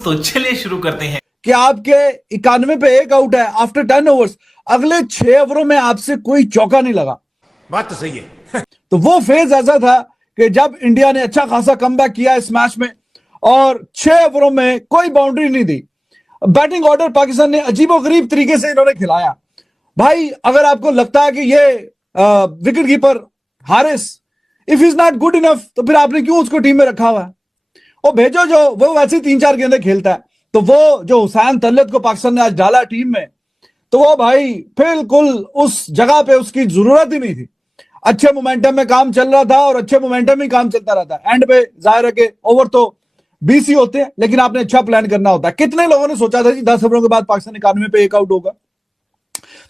तो चलिए शुरू करते हैं कि आपके 91 पे 1 आउट है आफ्टर 10 ओवर्स, अगले 6 ओवरों में आपसे कोई चौका नहीं लगा। बात तो सही है। तो वो फेज ऐसा था कि जब इंडिया ने अच्छा खासा कमबैक किया इस मैच में और 6 ओवरों में कोई बाउंड्री नहीं दी। बैटिंग ऑर्डर पाकिस्तान ने अजीबोगरीब तरीके से इन्होंने खिलाया। भाई अगर आपको लगता है कि ये wicket keeper Haris if is not good enough, तो फिर आपने क्यों उसको टीम में रखा हुआ है? वो भेजो, जो वो वैसे 3-4 गेंदें खेलता है। तो वो जो हुसैन तलत को पाकिस्तान ने आज डाला टीम में, तो वो भाई बिल्कुल उस जगह पे उसकी जरूरत ही नहीं थी। अच्छे मोमेंटम में काम चल रहा था और अच्छे मोमेंटम में काम चलता रहता। एंड पे जाहिर है कि ओवर तो 20 ही होते हैं, लेकिन आपने अच्छा प्लान करना होता है। कितने लोगों ने सोचा था कि 10 ओवरों के बाद पाकिस्तान 91 पे 1 आउट होगा?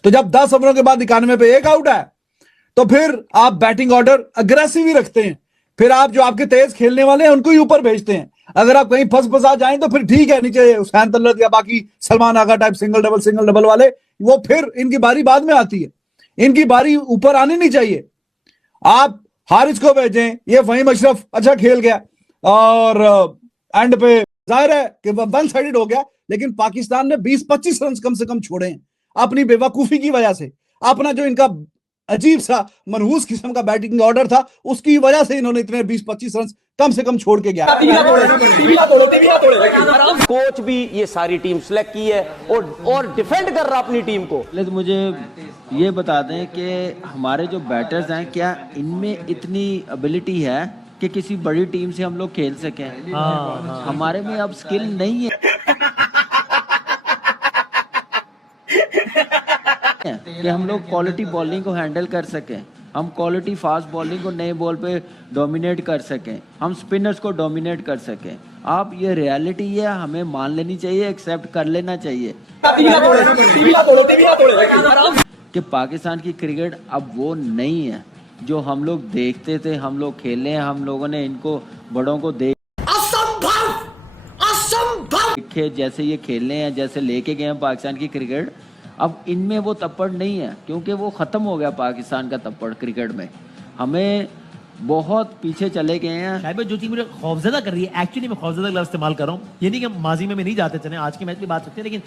तो जब 10 ओवरों के बाद 91 पे 1 आउट है, तो फिर आप बैटिंग ऑर्डर अग्रेसिव ही रखते हैं। फिर आप जो आपके तेज खेलने वाले हैं उनको ही ऊपर भेजते हैं। अगर आप कहीं फंसा जाएं तो फिर ठीक है, नीचे हुसैन तलत या बाकी सलमान आगा टाइप सिंगल डबल वाले, वो फिर इनकी बारी बाद में आती है। इनकी बारी ऊपर आनी नहीं चाहिए। आप हारिस को भेजें, ये वहीम अशरफ अच्छा खेल गया और एंड पे जाहिर है कि वन साइडेड हो गया, लेकिन पाकिस्तान ने 20-25 रन कम से कम छोड़े हैं अपनी बेवकूफी की वजह से। अपना जो इनका अजीब सा मनहूस किस्म का बैटिंग ऑर्डर था, उसकी वजह से इन्होंने इतने 20-25 रन कम से कम छोड़ के गया। कोच भी ये सारी टीम सिलेक्ट की है और डिफेंड कर रहा अपनी टीम को। लेकिन मुझे ये बता दें कि हमारे जो बैटर्स हैं, क्या इनमें इतनी एबिलिटी है कि किसी बड़ी टीम से हम लोग खेल सकें? हमारे में अब स्किल नहीं है कि हम लोग क्वालिटी बॉलिंग को हैंडल कर सकें, हम क्वालिटी फास्ट बॉलिंग को नए बॉल पे डोमिनेट कर सकें, हम स्पिनर्स को डोमिनेट कर सकें। आप ये रियलिटी है, हमें मान लेनी चाहिए, एक्सेप्ट कर लेना चाहिए कि पाकिस्तान की क्रिकेट अब वो नहीं है जो हम लोग देखते थे, हम लोग खेले हैं। हम लोगों ने इनको बड़ों को देखे जैसे ये खेलने हैं, जैसे लेके गए हैं पाकिस्तान की क्रिकेट, अब इनमें वो तप्पड़ नहीं है, क्योंकि वो खत्म हो गया पाकिस्तान का तप्पड़ क्रिकेट में। हमें बहुत पीछे चले गए हैं। शायद जो चीज मुझे खौफजदा कर रही है, एक्चुअली मैं खौफजदा का लफ्ज़ इस्तेमाल कर रहा हूँ, ये नहीं कि माजी में नहीं जाते चले, आज के मैच में बात सकते हैं, लेकिन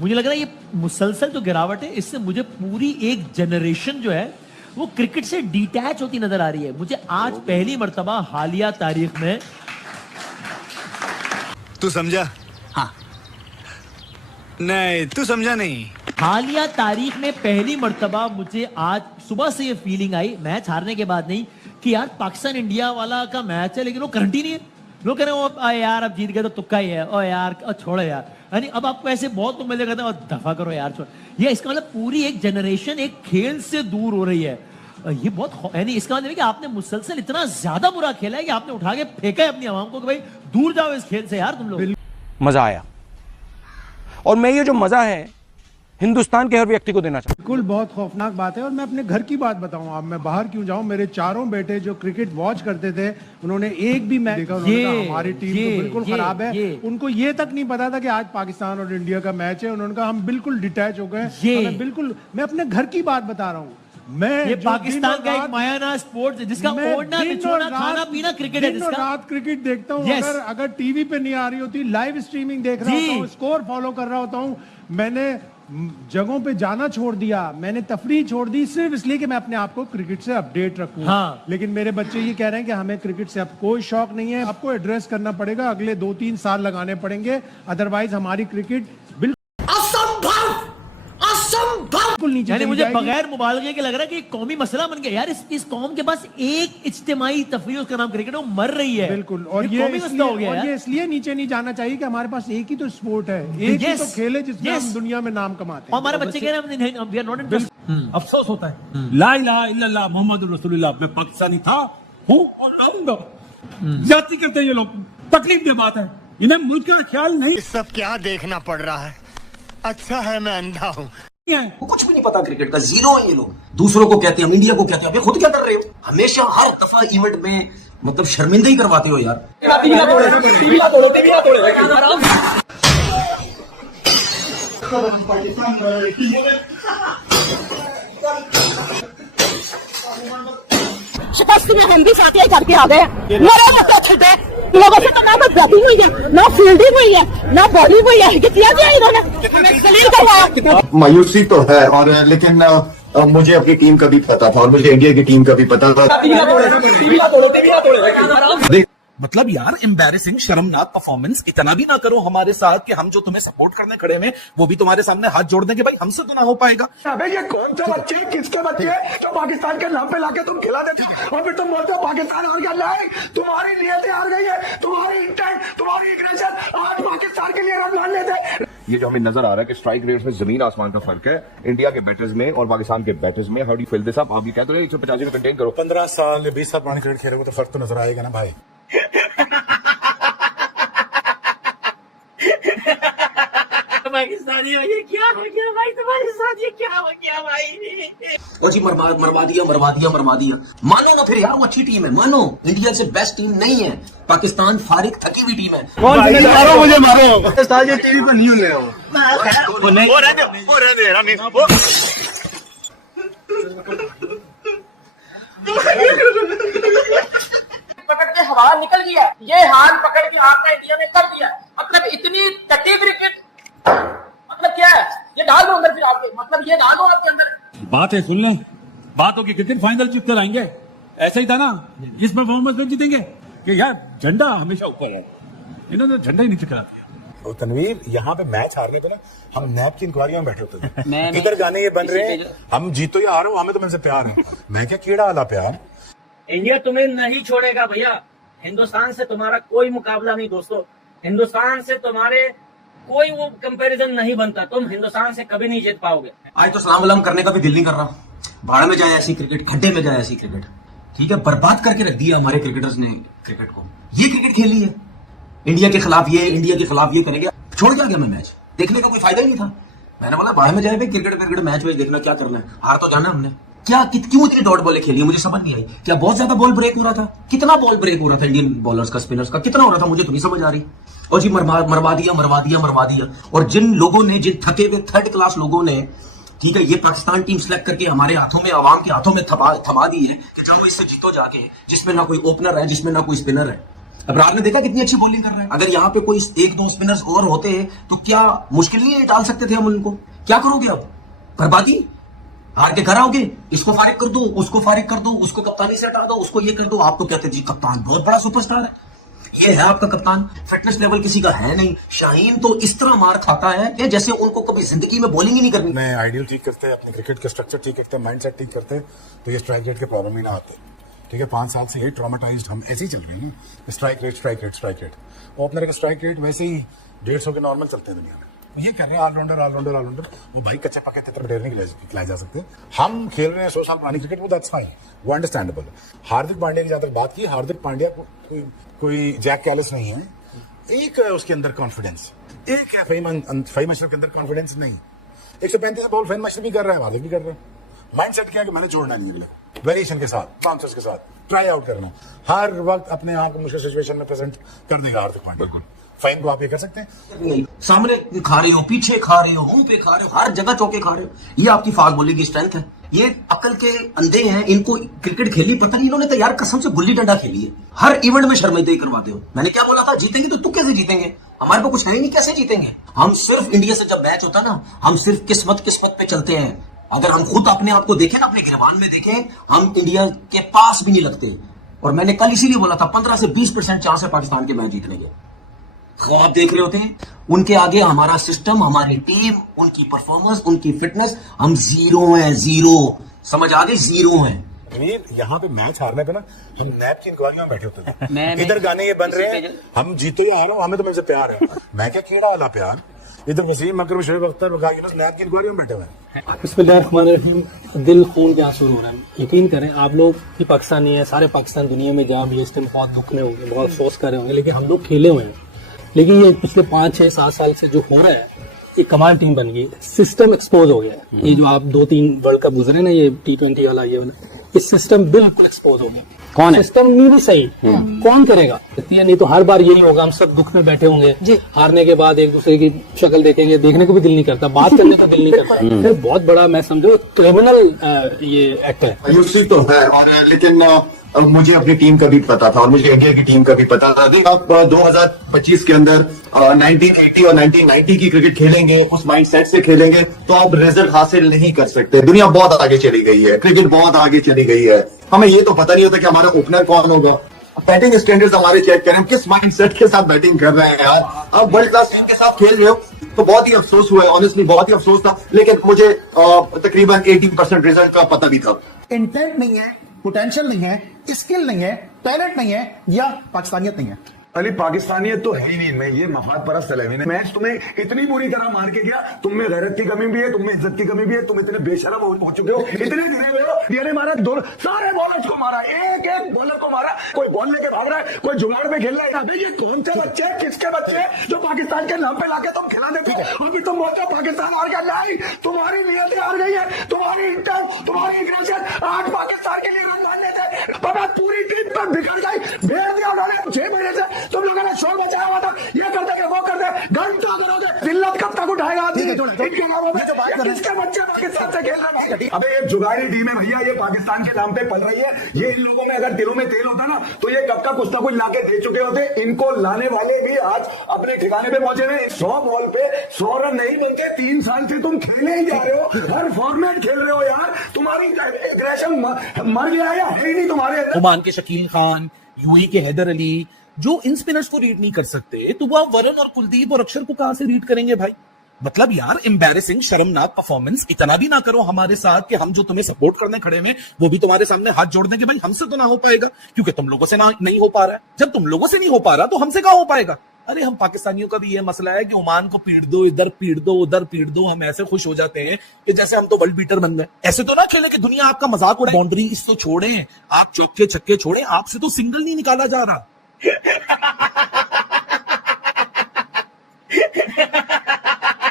मुझे लग रहा है ये मुसलसल जो गिरावट है, इससे मुझे पूरी एक जनरेशन जो है वो क्रिकेट से डिटैच होती नजर आ रही है। मुझे आज पहली मर्तबा हालिया तारीख में, तू समझा? हाँ। नहीं, तू समझा नहीं। हालिया तारीख में पहली मर्तबा मुझे आज सुबह से ये फीलिंग आई, मैच हारने के बाद नहीं, कि यार पाकिस्तान इंडिया वाला का मैच है लेकिन वो करंट ही नहीं है। लोग कह रहे हैं ओ यार अब जीत गए तो तुक्का ही है, ओ यार छोड़ो यार, यानी अब आपको ऐसे बहुत लोग मिले कहते हैं दफा करो यार छोड़। ये इसका मतलब पूरी एक जनरेशन एक खेल से दूर हो रही है। ये बहुत, यानी इसका मतलब कि आपने मुसलसल इतना ज्यादा बुरा खेला है कि आपने उठा के फेंका है अपनी आवाम को कि भाई दूर जाओ इस खेल से यार तुम लोग। मजा आया और मैं ये जो मजा है हिंदुस्तान के हर व्यक्ति को देना चाहता हूं। बिल्कुल बहुत खौफनाक बात है। और मैं अपने घर की बात बताऊं, अब मैं बाहर क्यों जाऊं, मेरे चारों बेटे जो क्रिकेट वॉच करते थे, उन्होंने एक भी मैच देखा, उन्होंने कहा हमारी टीम तो बिल्कुल खराब है। उनको ये तक नहीं पता था कि आज पाकिस्तान और इंडिया का मैच है। उन्होंने कहा हम बिल्कुल डिटैच हो गए। बिल्कुल, मैं अपने घर की बात बता रहा हूँ। मैं ये पाकिस्तान का एक मायाना स्पोर्ट है जिसका ओढ़ना बिछोना खाना पीना क्रिकेट है, जिसका रात क्रिकेट देखता हूँ। अगर टीवी पे नहीं आ रही होती, लाइव स्ट्रीमिंग देख रहा होता हूँ, स्कोर फॉलो कर रहा होता हूँ। मैंने जगहों पे जाना छोड़ दिया, मैंने तफरीह छोड़ दी, सिर्फ इसलिए कि मैं अपने आप को क्रिकेट से अपडेट रखूं। हाँ। लेकिन मेरे बच्चे ये कह रहे हैं कि हमें क्रिकेट से अब कोई शौक नहीं है। आपको एड्रेस करना पड़ेगा, अगले 2-3 साल लगाने पड़ेंगे, अदरवाइज हमारी क्रिकेट यानी मुझे बगैर मुबालगे के लग रहा है कि कौमी मसला बन गया यार। इस कौम के पास एक इज्तिमाई तफरीह, उसका नाम क्रिकेट है, वो मर रही है। बिल्कुल, और ये इसलिए नीचे नहीं जाना चाहिए कि हमारे पास एक ही तो स्पोर्ट है, एक ही तो खेल है जिसमें हम दुनिया में नाम कमाते हैं। हमारे बच्चे कह रहे हैं अफसोस होता है। ला इलाहा इल्लल्लाह मुहम्मदुर रसूलुल्लाह, मैं पाकिस्तानी था, हूँ और रहूंगा। जाति करते हैं ये लोग, तकलीफ की बात है, इन्हें मुल्क का ख्याल नहीं। सब क्या देखना पड़ रहा है, अच्छा है मैं अंधा हूँ। कुछ भी नहीं पता क्रिकेट का, जीरो है ये लोग। दूसरों को कहते हैं, हम इंडिया को कहते हैं, खुद क्या कर रहे हो? हमेशा हर दफा इवेंट में मतलब शर्मिंदा ही करवाते हो यार। शिकस्त में हम भी साथ ही करके आ गए, मेरे मुद्दे छुटे लोगों से तो ना तो बैटिंग हुई है, ना फील्डिंग हुई है, ना बॉलिंग हुई है, ये किया गया इन्होंने, हमें क्लियर करवाया। मायूसी तो है, और लेकिन मुझे अपनी टीम का भी पता था और मुझे इंडिया की टीम का भी पता था। मतलब यार एम्बैरेसिंग, शर्मनाक परफॉर्मेंस इतना भी ना करो हमारे साथ कि हम जो तुम्हें सपोर्ट करने खड़े हैं वो भी तुम्हारे सामने हाथ जोड़ देंगे। भाई हमसे तो ना हो पाएगा। अबे ये कौन सा बच्चे, किसके बच्चे जो पाकिस्तान के नाम पे लाके तुम खिला देते हो और फिर तुम बोलते हो पाकिस्तान हार गया। नहीं, तुम्हारी नीयतें हार गई है, तुम्हारी इंटेंट, तुम्हारी एग्रेशन आज पाकिस्तान के लिए रन मान लेते। ये जो हमें नजर आ रहा है कि स्ट्राइक रेट्स में जमीन आसमान का फर्क है इंडिया के बैटर्स में और पाकिस्तान के बैटर्स में। How do you feel this? आप ये कहते हो 150 को मेंटेन करो। 15 साल या 20 साल पुराने क्रिकेट खेलोगे तो फर्क तो नजर आएगा ना भाई। पाकिस्तानी ये क्या हो गया भाई, तुम्हारे साथ ये क्या हो गया भाई? और जी मरवा दिया। मानो ना फिर यार, वो अच्छी टीम है, मानो इंडिया से बेस्ट टीम नहीं है। पाकिस्तान फारिग थकी हुई टीम है। मुझे मारो पाकिस्तान की टीवी पर न्यूज़ ले आओ। पकड़ के हवा निकल गया, ये हाथ पकड़ के आपने इंडिया ने कर दिया। मतलब इतनी टट्टी क्रिकेट, मतलब क्या है ये? डाल दो अंदर फिर आपके, मतलब ये डाल दो आपके अंदर। बात है, सुन लो, बात होगी कितने फाइनल जीतते रहेंगे। ऐसा ही था ना, इस परफॉर्मेंस में जीतेंगे कि यार झंडा हमेशा ऊपर है, इन्होंने झंडा ही नीचे करा दिया। तनवीर, यहाँ पे मैच हारने पे ना हम नैब की इंक्वायरी में बैठे होते थे। इधर गाने ये बन रहे हैं, हम जीतो या हारो हमें तो मुझसे प्यार है। मैं क्या कीड़ा आला प्यार। इंडिया तुम्हें नहीं छोड़ेगा भैया। हिंदुस्तान से तुम्हारा कोई मुकाबला नहीं दोस्तों। हिंदुस्तान से तुम्हारे कोई वो कंपैरिजन नहीं बनता। तुम हिंदुस्तान से कभी नहीं जीत पाओगे। आज तो सलाम वलाम करने का भी दिल नहीं कर रहा। भाड़ में जाए ऐसी क्रिकेट, खड्डे में जाए ऐसी क्रिकेट। ठीक है, बर्बाद करके रख दिया हमारे क्रिकेटर्स ने क्रिकेट को। ये क्रिकेट खेली है, इंडिया के खिलाफ ये करेंगे। छोड़ क्या गया मैं मैच देखने का, कोई फायदा ही नहीं था। मैंने बोला भाड़ में जाए भाई, क्रिकेट मैच वैच देखना, क्या करना है, हार तो जाना हमने। क्यों इतनी डॉट बॉलें खेली, मुझे समझ नहीं आई। क्या बहुत ज्यादा बॉल ब्रेक हो रहा था? कितना बॉल ब्रेक हो रहा था इंडियन बॉलर्स का, स्पिनर्स का कितना हो रहा था, मुझे तो नहीं समझ आ रही। और जी मरवा दिया। और जिन लोगों ने, जिन थके हुए थर्ड क्लास लोगों ने, ठीक है, ये पाकिस्तान टीम सिलेक्ट करके हमारे हाथों में, आवाम के हाथों में थमा दी है कि चलो इससे जीतो जाके, जिसमें ना कोई ओपनर है, जिसमें ना कोई स्पिनर है। अब रात ने देखा कितनी अच्छी बॉलिंग कर रहा है। अगर यहाँ पे कोई 1-2 स्पिनर्स और होते तो क्या मुश्किल नहीं है, डाल सकते थे हम उनको। क्या करोगे अब? बर्बादी, हार के घर आओगे, इसको फारिग कर दो, उसको फारिग कर दो, उसको कप्तानी से हटा दो, उसको ये कर दो। आप तो कहते जी कप्तान बहुत बड़ा सुपरस्टार है, ये है आपका कप्तान। फिटनेस लेवल किसी का है नहीं। शाहीन तो इस तरह मार खाता है कि जैसे उनको कभी जिंदगी में बॉलिंग ही नहीं करनी। मैं आइडियल ठीक करते हैं, अपने क्रिकेट के स्ट्रक्चर ठीक करते हैं, माइंड सेट ठीक करते हैं, तो ये स्ट्राइक रेट के प्रॉब्लम ही ना आते। ठीक है, 5 साल से ये ट्रॉमेटाइज्ड हम ऐसे ही चल रहे हैं। स्ट्राइक रेट ओपनर का स्ट्राइक रेट वैसे ही 150 के नॉर्मल चलते हैं दुनिया में। ये कर रहे हैं ऑलराउंडर। वो भाई कच्चे पक्के तितर बटेर नहीं खिलाए जा सकते। हम खेल रहे हैं 100 साल पुरानी क्रिकेट, वो दैट्स फाइन, वो अंडरस्टैंडेबल। हार्दिक पांड्या की जहां तक बात की, हार्दिक पांड्या कोई जैक कैलिस नहीं है। एक है उसके अंदर कॉन्फिडेंस, एक है फहीम अशरफ के अंदर कॉन्फिडेंस नहीं। 135 बॉल फहीम अशरफ भी कर रहा है, हार्दिक भी कर रहा है। माइंड सेट क्या है कि मैंने जोड़ना नहीं है, वेरिएशन के साथ, बाउंसर्स के साथ ट्राई आउट करना। हर वक्त अपने आप को मुश्किल सिचुएशन में प्रेजेंट कर देगा हार्दिक पांड्या। फाइन को आप ये कर सकते हैं, सामने खा रहे हो, पीछे खा रहे हो, मुंह पे खा रहे हो, हर जगह चौके खा रहे हो। ये आपकी फास्ट बॉलिंग की स्ट्रेंथ है। ये अकल के अंधे हैं, इनको क्रिकेट खेली पता नहीं। इन्होंने तो यार कसम से गुल्ली डंडा खेली है। हर इवेंट में शर्मिंदगी करवाते हो। मैंने क्या बोला था, जीतेंगे तो तू कैसे जीतेंगे? हमारे पास कुछ है नहीं, कैसे जीतेंगे? हम सिर्फ इंडिया से जब मैच होता ना, हम सिर्फ किस्मत पे चलते हैं। अगर हम खुद अपने आप को देखें ना, अपने गिरबान में देखें, हम इंडिया के पास भी नहीं लगते। और मैंने कल इसीलिए बोला था 15 से 20% चांस है पाकिस्तान के मैच जीतने के। ख्वाब देख रहे होते हैं, उनके आगे हमारा सिस्टम, हमारी टीम, उनकी परफॉर्मेंस, उनकी फिटनेस, हम जीरो हैं, जीरो। समझ आ गए, जीरो हैं। यहाँ पे मैच हारने पे ना हम नैब की इंक्वायरी में बैठे होते थे। इधर गाने ये बन रहे हैं, हम जीतो या हारो हमें तो मुझसे प्यार है। मैं क्या कीड़ा वाला प्यार। इधर वसीम अकरम, शोएब अख्तर, नैब की इंक्वायरी में बैठे हुए हैं। बिस्मिल्लाहिर्रहमानिर्रहीम। दिल खून के आंसू रो रहे हैं। यकीन करें, आप लोग ही पाकिस्तानी है, सारे पाकिस्तान दुनिया में जहाँ भी इस टाइम बहुत दुखने होंगे, बहुत अफसोस कर रहे होंगे, लेकिन हम लोग खेले हुए हैं। लेकिन ये पिछले 5, 6, 7 साल से जो हो रहा है, ये कमाल टीम बन गई, सिस्टम एक्सपोज हो गया है। ये जो आप 2-3 वर्ल्ड कप गुजरे ना, ये T20 वाला, ये वाला, ये सिस्टम बिल्कुल एक्सपोज हो गया। कौन है? सिस्टम नहीं भी सही, कौन करेगा? नहीं तो हर बार यही होगा, हम सब दुख में बैठे होंगे, हारने के बाद एक दूसरे की शक्ल देखेंगे, देखने को भी दिल नहीं करता, बात करने का दिल नहीं करता। फिर बहुत बड़ा, मैं समझो क्रिमिनल ये एक्ट है। मायूसी तो है, और लेकिन मुझे अपनी टीम का भी पता था और मुझे इंडिया की टीम का भी पता था कि आप 2025 के अंदर 1980 और 1990 की क्रिकेट खेलेंगे, उस माइंडसेट से खेलेंगे तो आप रिजल्ट हासिल नहीं कर सकते। दुनिया बहुत आगे चली गई है, क्रिकेट बहुत आगे चली गई है। हमें ये तो पता नहीं होता कि हमारा ओपनर कौन होगा। बैटिंग स्टैंडर्ड्स हमारे चेक करें, हम किस माइंडसेट के साथ बैटिंग कर रहे हैं यार। आप वर्ल्ड क्लास टीम के साथ खेल रहे हो तो बहुत ही अफसोस हुआ है, ऑनेस्टली बहुत ही अफसोस था। लेकिन मुझे तकरीबन 80% रिजल्ट का पता भी था। इंटेंट नहीं है, पोटेंशियल नहीं है, स्किल नहीं है, टैलेंट नहीं है या पाकिस्तानियत नहीं है। अली पाकिस्तानियत तो है ही नहीं इनमें, ये मफाद परस्त है। मैच तुम्हें इतनी बुरी तरह मार के गया, तुम में गैरत की कमी भी है, तुम में इज्जत की कमी भी है, तुम इतने बेशरम हो चुके हो, इतने गिरे हो। ये मारा दोनों सारे बॉलर्स को मारा, एक एक बॉलर को मारा, कोई बॉल लेके भाग रहा है, कोई जुगाड़ में खेल रहा है। ये कौन से बच्चे हैं, किसके बच्चे हैं जो पाकिस्तान के नाम पे लाके तुम खिला देते हो? अभी तुम बोलते हो पाकिस्तान हार गया, नहीं, तुम्हारी नीयतें हार गई है, तुम्हारी इंटेंट, तुम्हारी एग्रेशन। आज पाकिस्तान के लिए रन मारने थे, पूरी टीम पर बिगड़ गई, भेड़ दिया उन्होंने 6 महीने से। तुम लोगों ने शोर मचाया हुआ था, ये कर देंगे वो कर दे, घंटा करोगे, जिल्लत कब तक उठाएगा आदमी? किसके बच्चे पाकिस्तान से खेल रहे हैं? अबे ये जुगाड़ी टीम है भैया, ये पाकिस्तान के नाम पे पल रही है। ये इन लोगों में अगर दिलों में तेल होता ना तो ये कब का कुछ ना कुछ लाके दे चुके होते। इनको लाने वाले भी आज अपने ठिकाने पे पहुंचे हुए। 100 बॉल पे 100 रन नहीं बनते। 3 साल से तुम खेले ही जा रहे हो, हर फॉर्मेट खेल रहे हो यार। तुम्हारी एग्रेशन मर गया या है ही नहीं तुम्हारे अंदर। ओमान के शकील खान, यूएई के हैदर अली जो इन स्पिनर्स को रीड नहीं कर सकते, तो वो आप वरुण और कुलदीप और अक्षर को कहां से रीड करेंगे भाई? मतलब यार एम्बैरेसिंग, शर्मनाक परफॉर्मेंस। इतना भी ना करो हमारे साथ कि हम जो तुम्हें सपोर्ट करने खड़े में वो भी तुम्हारे सामने हाथ जोड़ देंगे। भाई हमसे तो ना हो पाएगा क्योंकि तुम लोगों से ना नहीं हो पा रहा है। जब तुम लोगों से नहीं हो पा रहा तो हमसे कहां हो पाएगा? अरे हम पाकिस्तानियों का भी ये मसला है कि ओमान को पीट दो, इधर पीट दो, उधर पीट दो, हम ऐसे खुश हो जाते हैं कि जैसे हम तो वर्ल्ड बीटर बन गए। ऐसे तो ना खेले कि दुनिया आपका मजाक उड़ाए। बाउंड्री इस तो छोड़ें, आप चौके छक्के छोड़ें, आपसे तो सिंगल नहीं निकाला जा रहा।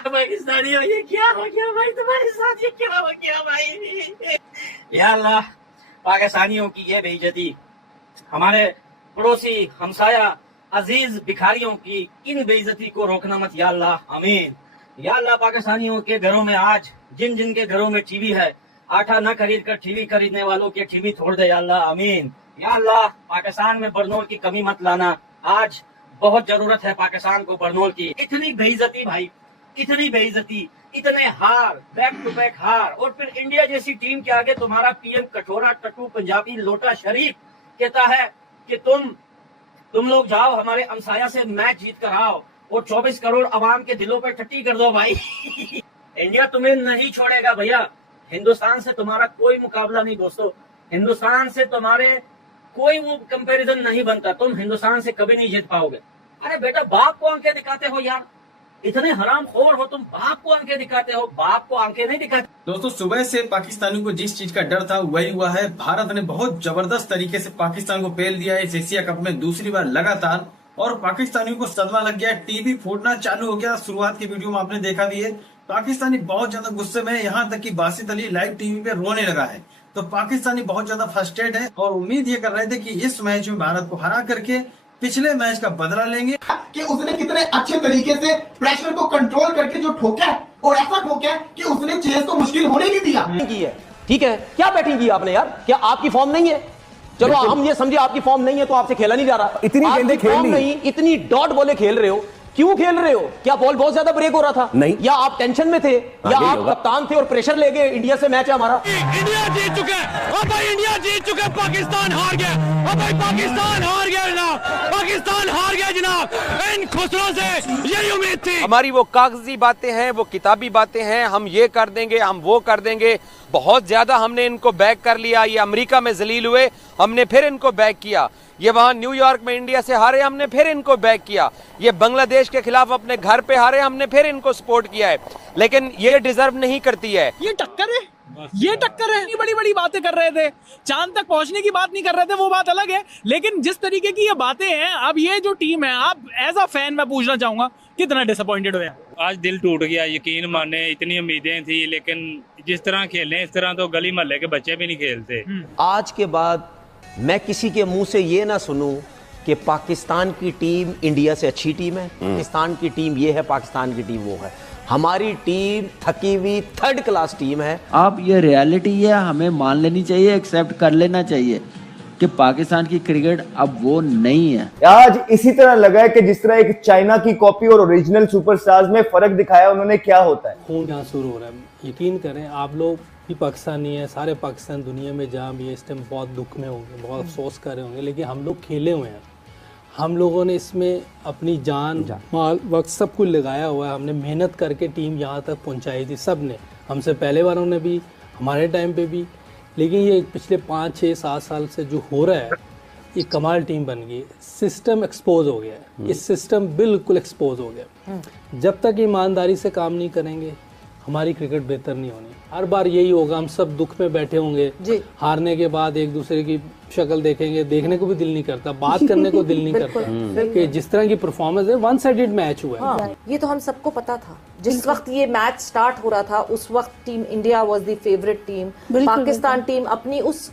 पाकिस्तानियों ये क्या हो गया भाई, तुम्हारे साथ ये क्या हो गया भाई? या अल्लाह, पाकिस्तानियों की ये बेइज्जती, हमारे पड़ोसी हमसाया अजीज भिखारियों की इन बेइज्जती को रोकना मत या अल्लाह, आमीन। या अल्लाह, पाकिस्तानियों के घरों में आज जिन जिन के घरों में टीवी है, आटा न खरीद कर टीवी खरीदने वालों के टीवी तोड़ दे या अल्लाह, आमीन। या अल्लाह, पाकिस्तान में बरनौल की कमी मत लाना, आज बहुत जरूरत है पाकिस्तान को बरनौल की। इतनी बेइज्जती भाई, इतनी बेइज्जती, इतने हार, बैक टू बैक हार, और फिर इंडिया जैसी टीम के आगे तुम्हारा पीएम कटोरा टट्टू पंजाबी लोटा शरीफ कहता है कि तुम लोग जाओ हमारे हमसाया से मैच जीत कर आओ और 24 करोड़ अवाम के दिलों पर टट्टी कर दो भाई। इंडिया तुम्हें नहीं छोड़ेगा भैया। हिंदुस्तान से तुम्हारा कोई मुकाबला नहीं दोस्तों, हिंदुस्तान से तुम्हारे कोई वो कंपैरिजन नहीं बनता। तुम हिंदुस्तान से कभी नहीं जीत पाओगे। अरे बेटा, बाप को आंखें दिखाते हो यार, इतने हरामखोर हो तुम, बाप को आंखें दिखाते हो, बाप को आंखें नहीं दिखाते। दोस्तों, सुबह से पाकिस्तानियों को जिस चीज का डर था वही हुआ है। भारत ने बहुत जबरदस्त तरीके से पाकिस्तान को पेल दिया है इस एशिया कप में दूसरी बार लगातार, और पाकिस्तानियों को सदमा लग गया, टीवी फूटना चालू हो गया। शुरुआत की वीडियो में आपने देखा भी है, पाकिस्तानी बहुत ज्यादा गुस्से में है, यहाँ तक कि बासित अली लाइव टीवी पे रोने लगा है। तो पाकिस्तानी बहुत ज्यादा फ्रस्ट्रेट है और उम्मीद ये कर रहे थे कि इस मैच में भारत को हरा करके पिछले मैच का बदला लेंगे। कि उसने कितने अच्छे तरीके से प्रेशर को कंट्रोल करके जो ठोका है, और ऐसा ठोका है कि उसने चेस को मुश्किल होने नहीं दिया। ठीक है, क्या बैटिंग की आपने यार? क्या आपकी फॉर्म नहीं है? चलो हम ये समझे आपकी फॉर्म नहीं है तो आपसे खेला नहीं जा रहा। इतनी गेंदें खेल नहीं, इतनी डॉट बॉलें खेल रहे हो, क्यों खेल रहे हो? क्या बॉल बहुत ज्यादा ब्रेक हो रहा था? नहीं। या आप टेंशन में थे, या आप कप्तान थे और प्रेशर ले गए? इंडिया से मैच है हमारा, इंडिया जीत चुका है। अब भाई इंडिया जीत चुका है, पाकिस्तान हार गया। अब भाई पाकिस्तान हार गया जनाब, पाकिस्तान हार गया जनाब। इन खुसरों से यही उम्मीद थी। हमारी वो कागजी बातें हैं, वो किताबी बातें हैं, हम ये कर देंगे, हम वो कर देंगे। बहुत ज्यादा हमने इनको बैक कर लिया। ये अमेरिका में जलील हुए, हमने फिर इनको बैक किया। ये वहां न्यूयॉर्क में इंडिया से हारे, हमने फिर इनको बैक किया। ये बांग्लादेश के खिलाफ अपने घर पे हारे, हमने फिर इनको सपोर्ट किया है। लेकिन ये डिजर्व नहीं करती है। ये टक्कर है, ये टक्कर है। बड़ी बड़ी बातें कर रहे थे, चांद तक पहुंचने की बात नहीं कर रहे थे, वो बात अलग है। लेकिन जिस तरीके की ये बातें हैं, अब ये जो टीम है, आप एज अ फैन मैं पूछना चाहूंगा कितना डिसअपॉइंटेड हुए? आज दिल टूट गया, यकीन माने, इतनी उम्मीदें थी, लेकिन जिस तरह खेलने इस तरह तो गली मोहल्ले के बच्चे भी नहीं खेलते। आज के बाद मैं किसी के मुंह से ये ना सुनूं कि पाकिस्तान की टीम इंडिया से अच्छी टीम है, पाकिस्तान की टीम ये है, पाकिस्तान की टीम वो है। हमारी टीम थकी हुई 3rd क्लास टीम है। आप ये रियलिटी है, हमें मान लेनी चाहिए, एक्सेप्ट कर लेना चाहिए। कि पाकिस्तान की क्रिकेट अब वो नहीं है। आज इसी तरह लगा है कि जिस तरह एक चाइना की कॉपी और ओरिजिनल सुपरस्टार्स में फर्क दिखाया उन्होंने, क्या होता है। खून यहाँ शुरू हो रहा है। यकीन करें आप लोग भी पाकिस्तानी है, सारे पाकिस्तान दुनिया में जहाँ भी है इस टाइम बहुत दुख में होंगे, बहुत अफसोस कर रहे होंगे, लेकिन हम लोग खेले हुए हैं। हम लोगों ने इसमें अपनी जान माल वक्त सब कुछ लगाया हुआ है। हमने मेहनत करके टीम यहाँ तक पहुँचाई थी, सब ने, हमसे पहले वालों ने भी, हमारे टाइम पे भी। लेकिन ये पिछले 5, 6, 7 साल से जो हो रहा है, ये कमाल टीम बन गई। सिस्टम एक्सपोज हो गया है, ये सिस्टम बिल्कुल एक्सपोज हो गया। जब तक ईमानदारी से काम नहीं करेंगे हमारी क्रिकेट बेहतर नहीं होनी। हर बार यही होगा, हम सब दुख में बैठे होंगे, हारने के बाद एक दूसरे की शक्ल देखेंगे, देखने को भी दिल नहीं करता, बात करने को दिल नहीं करता कि जिस तरह की परफॉर्मेंस है, वन साइडेड मैच हुआ है। हाँ, ये तो हम सबको पता था। जिस वक्त ये मैच स्टार्ट हो रहा था उस वक्त team India was the favourite team. Pakistan team अपनी उस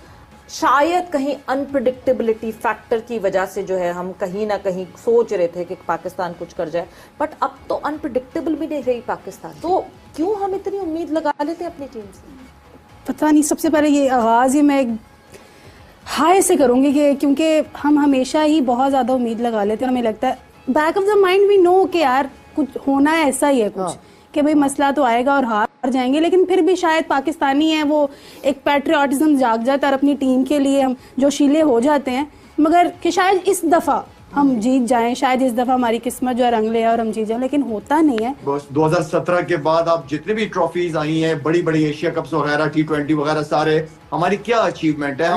शायद कहीं अनप्रिडिक्टेबिलिटी फैक्टर की वजह से जो है हम कहीं ना कहीं सोच रहे थे कि पाकिस्तान कुछ कर जाए, बट अब तो अनप्रिडिक्टेबल भी नहीं रही पाकिस्तान। तो क्यों हम इतनी उम्मीद लगा लेते हैं अपनी टीम से? पता नहीं। सबसे पहले ये आगाज़ ही मैं हाय से करूँगी कि क्योंकि हम हमेशा ही बहुत ज़्यादा उम्मीद लगा लेते हैं। हमें लगता है back of the mind we know कि यार कुछ होना है, ऐसा ही है कुछ कि भाई मसला तो आएगा और हार जाएंगे, लेकिन फिर भी शायद पाकिस्तानी है वो एक पैट्रियाटिज्म जाग जाता है और अपनी टीम के लिए हम जोशीले हो जाते हैं। मगर कि शायद इस दफ़ा हम जीत जाएं, शायद इस दफ़ा हमारी किस्मत जो है रंग ले और हम जीत जाएं, लेकिन होता नहीं है। बस 2017 के बाद आप जितने भी ट्रॉफीज आई हैं, बड़ी बड़ी एशिया कप्स वगैरह, T20 वगैरह, सारे हमारी क्या अचीवमेंट है।